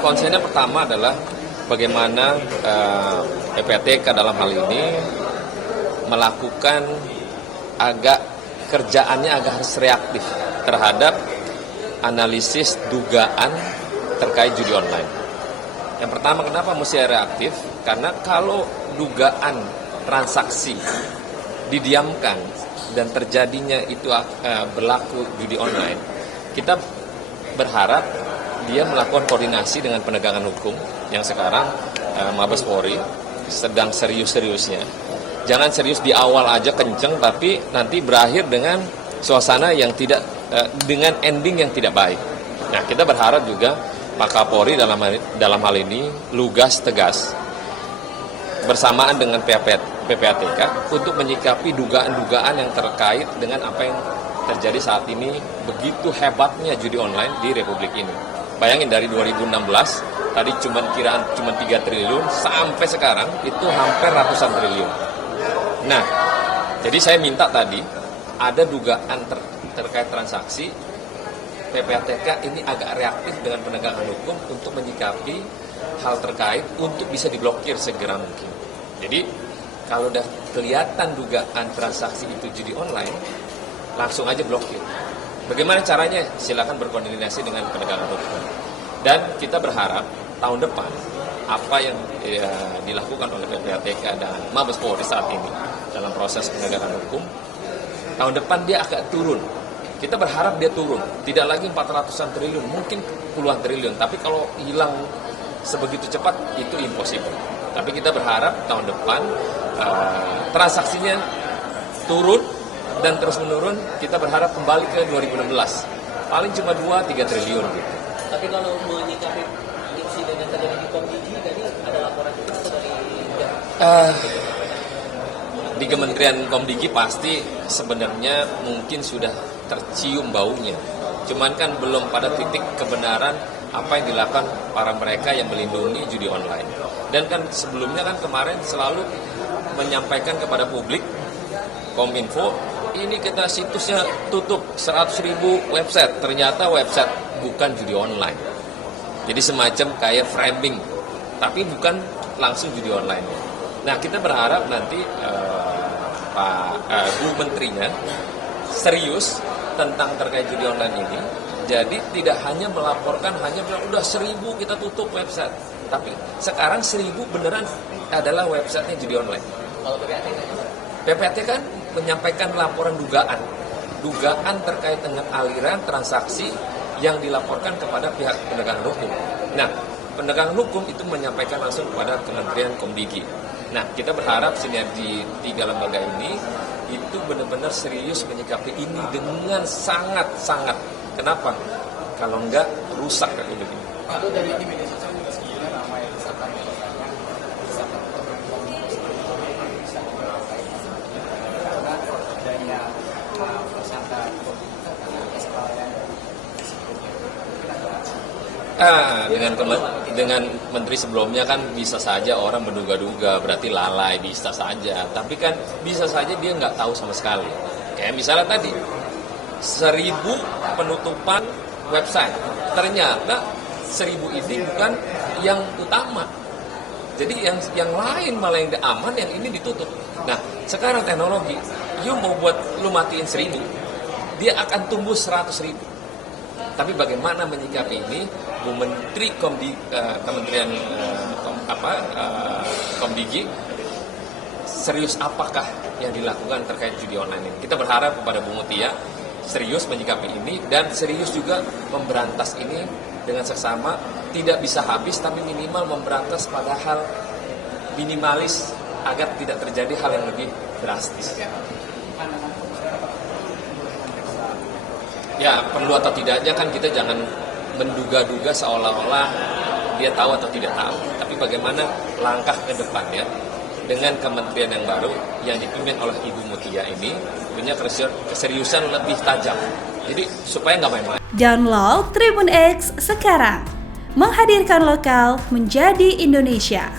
Konsennya pertama adalah bagaimana PPATK dalam hal ini melakukan kerjaannya agak harus reaktif terhadap analisis dugaan terkait judi online. Yang pertama, kenapa mesti reaktif? Karena kalau dugaan transaksi didiamkan dan terjadinya itu berlaku judi online, kita berharap dia melakukan koordinasi dengan penegakan hukum yang sekarang Mabes Polri sedang serius-seriusnya. Jangan serius di awal aja kenceng, tapi nanti berakhir dengan suasana yang tidak, dengan ending yang tidak baik. Nah, kita berharap juga Pak Kapolri dalam hal ini lugas, tegas, bersamaan dengan PPATK untuk menyikapi dugaan-dugaan yang terkait dengan apa yang terjadi saat ini, begitu hebatnya judi online di Republik ini. Bayangin dari 2016, tadi cuma 3 triliun, sampai sekarang itu hampir ratusan triliun. Nah, jadi saya minta tadi, ada dugaan terkait transaksi, PPATK ini agak reaktif dengan penegakan hukum untuk menyikapi hal terkait untuk bisa diblokir segera mungkin. Jadi, kalau udah kelihatan dugaan transaksi itu judi online, langsung aja blokir. Bagaimana caranya? Silakan berkoordinasi dengan penegakan hukum. Dan kita berharap tahun depan apa yang dilakukan oleh PPATK dan Mabes Polri saat ini dalam proses penegakan hukum, tahun depan dia akan turun. Kita berharap dia turun, tidak lagi 400-an triliun, mungkin puluhan triliun. Tapi kalau hilang sebegitu cepat itu impossible. Tapi kita berharap tahun depan transaksinya turun dan terus menurun. Kita berharap kembali ke 2016, paling cuma 2-3 triliun gitu. Tapi kalau menyikapi insiden yang terjadi di Komdigi, tadi ada laporan juga dari di Kementerian Komdigi pasti sebenarnya mungkin sudah tercium baunya. Cuman kan belum pada titik kebenaran apa yang dilakukan para mereka yang melindungi judi online. Dan kan sebelumnya kan kemarin selalu menyampaikan kepada publik, Kominfo, ini kita situsnya tutup 100.000 website. Ternyata website bukan judi online. Jadi semacam kayak framing, tapi bukan langsung judi online. Nah, kita berharap nanti Pak Bu Menterinya serius tentang terkait judi online ini. Jadi tidak hanya melaporkan, hanya bilang udah 1.000 kita tutup website. Tapi sekarang 1.000 beneran adalah websitenya judi online. Kalau PPATK kan menyampaikan laporan dugaan terkait dengan aliran transaksi yang dilaporkan kepada pihak penegakan hukum. Nah, penegakan hukum itu menyampaikan langsung kepada Kementerian Komdigi. Nah, kita berharap sinergi 3 lembaga ini itu benar-benar serius menyikapi ini dengan sangat-sangat. Kenapa? Kalau enggak, rusak Republik ini. Itu dari di media sosial juga sebenarnya ramai misalkan karena adanya tersangka dengan menteri sebelumnya kan bisa saja orang menduga-duga, berarti lalai, bisa saja. Tapi kan bisa saja dia nggak tahu sama sekali. Kayak misalnya tadi, 1.000 penutupan website. Ternyata 1.000 ini bukan yang utama. Jadi yang lain malah yang aman, yang ini ditutup. Nah, sekarang teknologi, mau buat lu matiin 1.000, dia akan tumbuh 100.000. Tapi bagaimana menyikapi ini? Bu Menteri Kementerian Komdigi, serius apakah yang dilakukan terkait judi online ini? Kita berharap kepada Bu Mutia serius menyikapi ini dan serius juga memberantas ini dengan seksama. Tidak bisa habis, tapi minimal memberantas pada hal minimalis agar tidak terjadi hal yang lebih drastis. Ya, perlu atau tidaknya kan kita jangan menduga-duga seolah-olah dia tahu atau tidak tahu. Tapi bagaimana langkah ke depannya dengan kementerian yang baru yang dipimpin oleh Ibu Mutia ini punya keseriusan lebih tajam. Jadi supaya nggak main-main. Download Tribun X sekarang, menghadirkan lokal menjadi Indonesia.